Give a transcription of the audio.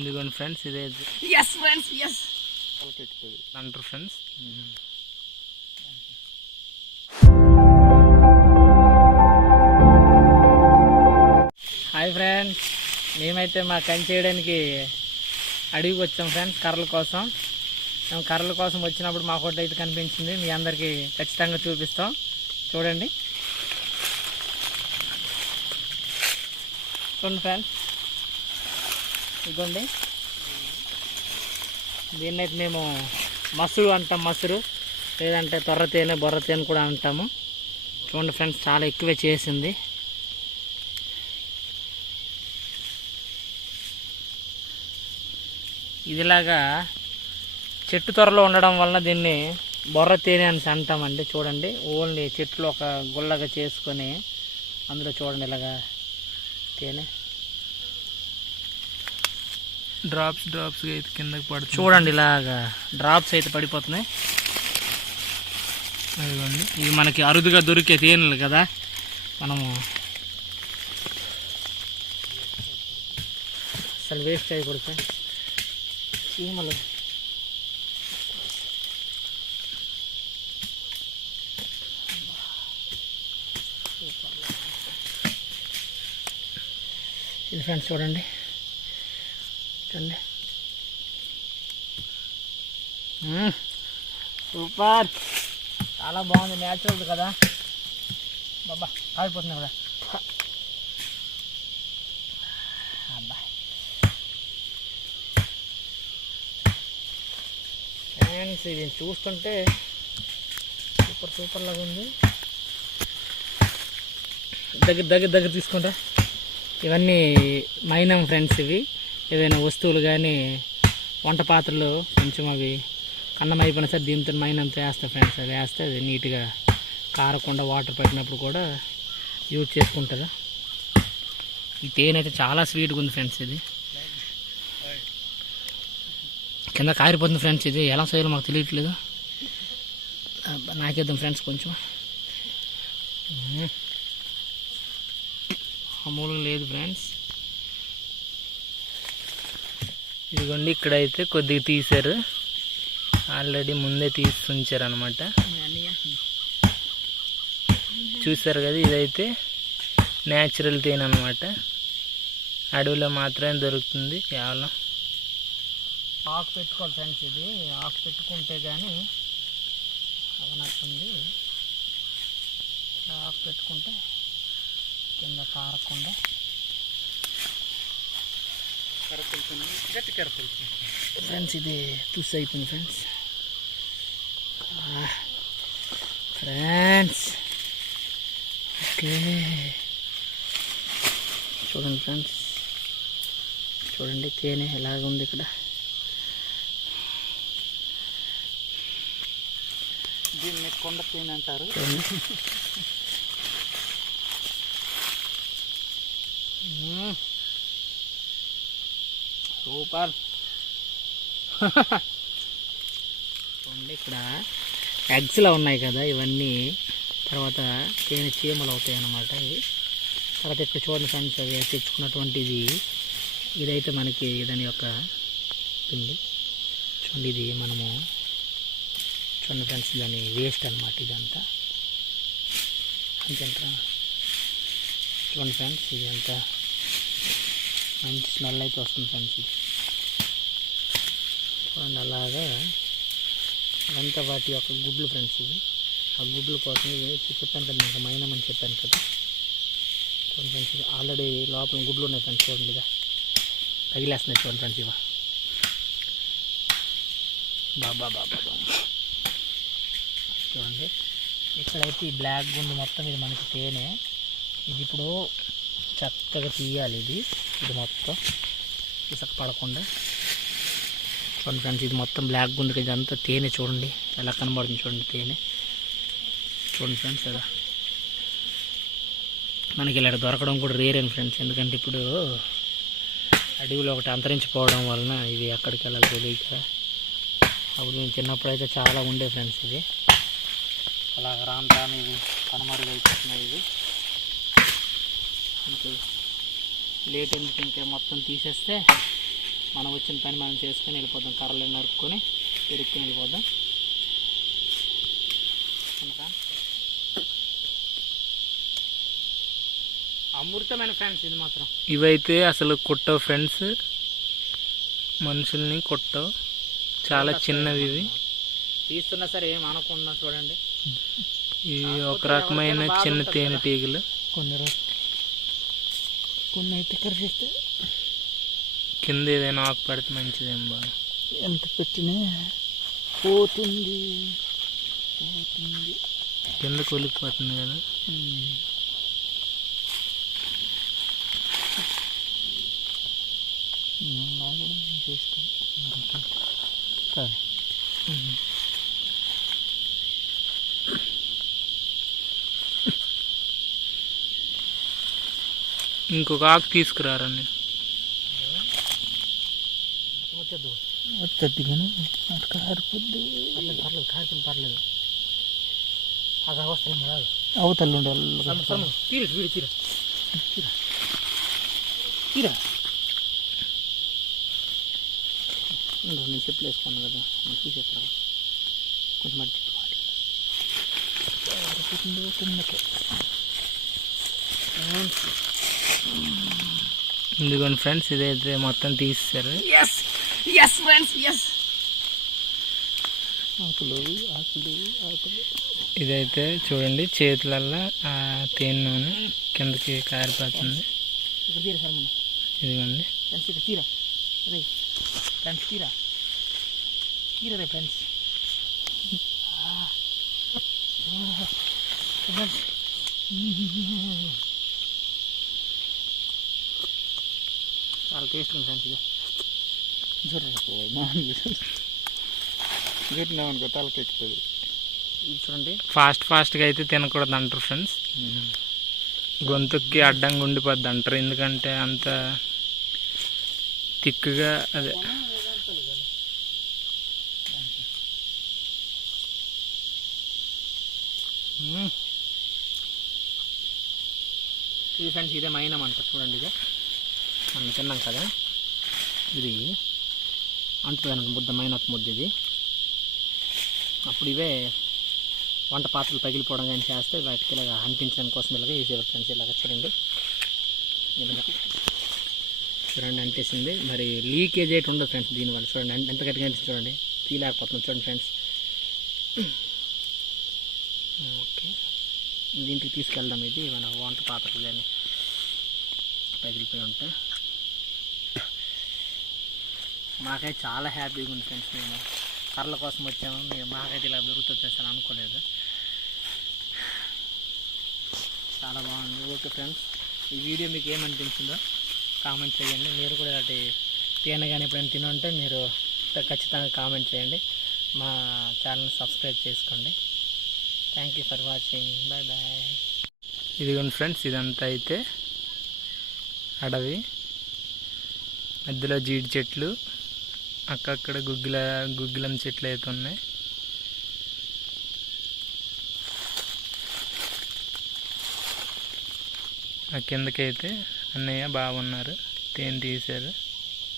ఇదిగోండి ఫ్రెండ్స్ ఇదే yes friends yes అంటారు ఫ్రెండ్స్ హాయ్ ఫ్రెండ్స్ మేమైతే మా కంచి చేయడానికి అడవికి వచ్చాం ఫ్రెండ్స్ కర్రల కోసం. మేము కర్రల కోసం వచ్చినప్పుడు మాకు ఒకటి అయితే కనిపించింది. మీ అందరికీ ఖచ్చితంగా చూపిస్తాం. చూడండి. చూడండి ఫ్రెండ్స్ ఇదిగోండి. దీన్నైతే మేము మసురు అంటాం మసురు. లేదంటే తొర్ర తేనె బొర్ర తేనె కూడా అంటాము. చూడండి ఫ్రెండ్స్ చాలా ఎక్కువే చేసింది. ఇదిలాగా చెట్టు త్వరలో ఉండడం వలన దీన్ని బొర్ర తేనె అని అంటామండి. చూడండి ఓన్లీ చెట్లు ఒక గుల్లగా చేసుకొని అందులో చూడండి ఇలాగా తేనె. డ్రాప్స్ డ్రాప్స్ అయితే కిందకి పడుతుంది. చూడండి ఇలాగా డ్రాప్స్ అయితే పడిపోతున్నాయి. అదిగోండి ఇవి మనకి అరుదుగా దొరికే తేనెలు కదా. మనము అసలు వేస్ట్ సార్ చీమలు. ఇది ఫ్రెండ్స్ చూడండి. చూడండి సూపర్. చాలా బాగుంది న్యాచురల్ కదా? బాబా కాలిపోతుంది కదా? అబ్బా. ఫ్రెండ్స్ ఇది చూస్తుంటే సూపర్ సూపర్ లాగా ఉంది. దగ్గర దగ్గర దగ్గర తీసుకుంటా. ఇవన్నీ మైనం ఫ్రెండ్స్ ఇవి. ఏదైనా వస్తువులు కానీ వంట పాత్రలు కొంచెం అవి కన్నం అయిపోయినా సరే దీంతో మైనంతా వేస్తా ఫ్రెండ్స్. అది వేస్తే అది నీట్గా కారకుండా వాటర్ పెట్టినప్పుడు కూడా యూజ్ చేసుకుంటారు ఈ తేనె అయితే చాలా స్వీట్గా ఉంది ఫ్రెండ్స్ ఇది. కింద కారిపోతుంది ఫ్రెండ్స్ ఇది. ఎలా చేయాలో మాకు తెలియట్లేదు. నాకేద్దాం ఫ్రెండ్స్ కొంచెం. మామూలుగా లేదు ఫ్రెండ్స్. ఇదిగోండి ఇక్కడ అయితే కొద్దిగా తీశారు. ఆల్రెడీ ముందే తీసి ఉంచారు అనమాట చూసారు కదా ఇదైతే న్యాచురల్ తేనె అనమాట అడవిలో మాత్రమే దొరుకుతుంది కేవలం. ఆకు పెట్టుకోవాలి ఫ్రెండ్స్ ఇది. ఆకు పెట్టుకుంటే కానీ అవనట్టుంది ఆకు పెట్టుకుంటే కింద కారకుండా గట్టి ఫ్రెండ్స్ ఇది పుస్ అయిపోయింది ఫ్రెండ్స్ ఫ్రెండ్స్ ఓకే చూడండి ఫ్రెండ్స్ చూడండి తేనె ఎలాగ ఉంది ఇక్కడ. దీన్ని కొండ తేనె అంటారు. మ్మ్. సూపర్. చూడండి ఇక్కడ ఎగ్స్లా ఉన్నాయి కదా ఇవన్నీ. తర్వాత తేనె చీమలు అవుతాయి అన్నమాట ఇవి తర్వాత ఇక్కడ చూడండి ఫ్రెండ్స్ అవి తెచ్చుకున్నటువంటిది. ఇదైతే మనకి దాని యొక్క పిండి. చూడండి ఇది మనము చూడండి ఫ్రెండ్స్ దాని వేస్ట్ అనమాట ఇదంతా. అంతేంట్రా చూడండి ఫ్రెండ్స్ ఇది అంతా మంచి స్మెల్ అయితే వస్తుంది ఫ్రెండ్స్. చూడండి అలాగా. అదంతా వాటి యొక్క గుడ్లు ఫ్రెండ్స్ ఇవి. ఆ గుడ్ల కోసం చెప్పాను కదా ఇంకా మైనం అని చెప్పాను కదా. చూడండి ఫ్రెండ్స్ ఇది ఆల్రెడీ లోపల గుడ్లు ఉన్నాయి ఫ్రెండ్స్ చూడండి ఇక తగిలేస్తున్నాయి చూడండి ఫ్రెండ్స్ ఇవా. బాబా బాబా చూడండి. ఇక్కడైతే ఈ బ్లాక్ గుండు మొత్తం ఇది మనకి తేనె. ఇది ఇప్పుడు చక్కగా తీయాలి ఇది. ఇది మొత్తం ఇసుక పడకుండా. చూడండి ఫ్రెండ్స్ ఇది మొత్తం బ్లాక్ గుండు ఇదంతా తేనె చూడండి. ఎలా కనబడుతుంది చూడండి తేనె. చూడండి ఫ్రెండ్స్ ఎలా. మనకి ఇలా దొరకడం కూడా రేర్ అండి ఫ్రెండ్స్ ఎందుకంటే ఇప్పుడు అడవిలో ఒకటి అంతరించిపోవడం వలన ఇవి ఎక్కడికి వెళ్ళాలి తెలియక. అప్పుడు నేను చిన్నప్పుడు అయితే చాలా ఉండే ఫ్రెండ్స్ ఇది. అలా రాను రాను ఇవి కనుమరుగైపోతున్నాయి ఇవి. ఇంక లేట్ ఎందుకు ఇంకా మొత్తం తీసేస్తే మనం వచ్చిన పని మనం చేసుకొని వెళ్ళిపోదాం. కర్రలు నరుక్కొని ఇరుక్కుని వెళ్ళిపోదాం. ఇంకా? అమృతమైన ఫ్రెండ్స్ ఇది మాత్రం. ఇవైతే అసలు కొట్టవు ఫ్రెండ్స్. మనుషుల్ని కొట్టవు. చాలా చిన్నవి ఇవి. తీస్తున్నా సరే ఏం అనకుండా చూడండి. ఇవి ఒక రకమైన చిన్న తేనెటీగలు. కొన్ని కొన్ని అయితే కరిపిస్తే కింద ఏదైనా ఆకు పడితే మంచిదేం బాగా ఎంత పెట్టినా పోతుంది. పోతుంది. కింద కొలికిపోతుంది కదా. ఇంకొక ఆకు తీసుకురారండి వస్తుంది కానీ అటు కారిపోద్దు. పర్లేదు పర్లేదు కాల్చిన పర్లేదు. అక్కడ వస్తాను రాదు అవతల సమ్ము సమ్ము తీరు వీడి తీర. తీర. తీరా. ఇంకో నేను చెప్పులు వేసుకున్నాను కదా. నేను తీసేస్తాను కొంచెం మట్టి తిప్పుకోవాలి. ఇదిగోండి ఫ్రెండ్స్ ఇదైతే మొత్తం తీసేశారు. ఎస్ ఎస్ ఫ్రెండ్స్ ఎస్ ఆకులు ఆకులు ఆకులు. ఇదైతే చూడండి చేతులల్లో ఆ తేనె నూనె కిందకి కారిపోతుంది. ఇదిగోండి. ఫ్రెండ్స్ తీరా. రే ఫ్రెండ్స్ తీరా. తీరా రే ఫ్రెండ్స్. చాలా పెట్టినామనుకో తలకెక్కుతుంది చూడండి. ఫాస్ట్ ఫాస్ట్గా అయితే తినకూడదు అంటారు ఫ్రెండ్స్. గొంతుకి అడ్డంగా ఉండిపోద్ది అంటారు. ఎందుకంటే అంత తిక్కుగా అదే. ఫ్రెండ్స్ ఇదే మైనం అంట చూడండి ఇది. మనం తిన్నాం కదా? ఇది అంటుతుంది అనుకో ముద్ద మైనపు ముద్ద ఇది. అప్పుడు ఇవే వంట పాత్రలు పగిలిపోవడం కానీ చేస్తే వాటికి ఇలాగ అనిపించడం కోసం ఇలాగ వేసేవారు ఫ్రెండ్స్ ఇలాగ చూడండి. ఇలాగ చూడండి అనిపిస్తుంది. మరి లీకేజ్ అయితే ఉండదు ఫ్రెండ్స్ దీనివల్ల. చూడండి ఎంత- గట్టిగా అనిపిస్తుంది చూడండి. తీయలేకపోతున్నాం చూడండి ఫ్రెండ్స్ ఓకే. దీంట్లో తీసుకెళ్దాం ఇది. మన వంట పాత్రలు కానీ పగిలిపోయి ఉంటే. మాకైతే చాలా హ్యాపీగా ఉంది ఫ్రెండ్స్ మేము. కర్రల కోసం వచ్చాము. మేము మాకైతే ఇలా దొరుకుతుంది అసలు అనుకోలేదు. చాలా బాగుంది. ఓకే ఫ్రెండ్స్ ఈ వీడియో మీకు ఏమనిపించిందో కామెంట్ చేయండి. మీరు కూడా ఇలాంటి తేనె కానీ ఎప్పుడైనా తినుంటే మీరు ఖచ్చితంగా కామెంట్ చేయండి. మా ఛానల్ సబ్స్క్రైబ్ చేసుకోండి. Thank you for watching bye bye ఇదిగోండి ఫ్రెండ్స్ ఇదంతా అయితే అడవి. మధ్యలో జీడి చెట్లు. అక్కక్కడ గుగ్గిల గుగ్గిలం చెట్లు అయితే ఉన్నాయి. ఆ కిందకైతే అన్నయ్య బాగున్నారు తేనె తీశారు.